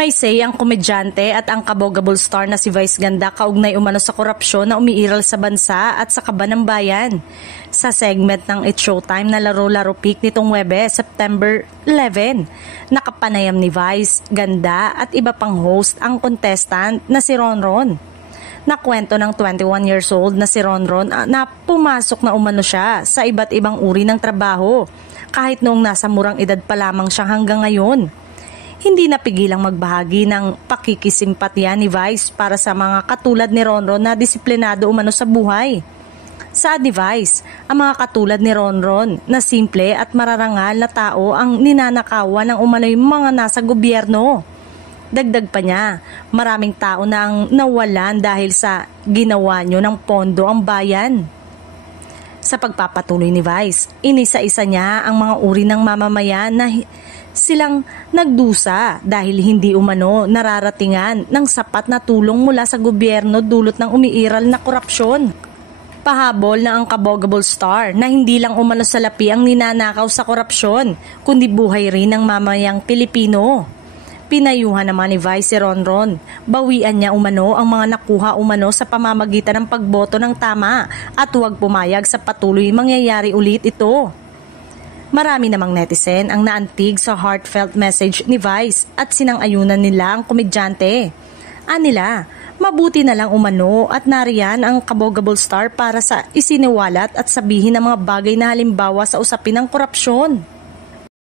May say ang komedyante at ang kabogable star na si Vice Ganda kaugnay umano sa korupsyon na umiiral sa bansa at sa kaban ng bayan. Sa segment ng It's Showtime na Laro-Laro Peak nitong Huwebes, September 11, nakapanayam ni Vice Ganda at iba pang host ang contestant na si Ronron. Nakwento ng 21 years old na si Ronron na pumasok na umano siya sa iba't ibang uri ng trabaho kahit noong nasa murang edad pa lamang siya hanggang ngayon. Hindi napigilang magbahagi ng pakikisimpatya ni Vice para sa mga katulad ni Ronron na disiplinado umano sa buhay. Sa advice, ang mga katulad ni Ronron na simple at mararangal na tao ang ninanakawan ng umano'y mga nasa gobyerno. Dagdag pa niya, maraming tao na ang nawalan dahil sa ginawa nyo ng pondo ang bayan. Sa pagpapatuloy ni Vice, inisa-isa niya ang mga uri ng mamamayan na silang nagdusa dahil hindi umano nararatingan ng sapat na tulong mula sa gobyerno dulot ng umiiral na korupsyon. Pahabol na ang kabogable star na hindi lang umano salapi ang ninanakaw sa korupsyon, kundi buhay rin ng mamayang Pilipino. Pinayuhan naman ni Vice si Ronron, bawian niya umano ang mga nakuha umano sa pamamagitan ng pagboto ng tama at huwag pumayag sa patuloy mangyayari ulit ito. Marami namang netizen ang naantig sa heartfelt message ni Vice at sinang-ayunan nila ang komedyante. Anila, mabuti na lang umano at nariyan ang kabogable star para sa isiniwalat at sabihin ng mga bagay na halimbawa sa usapin ng korupsyon.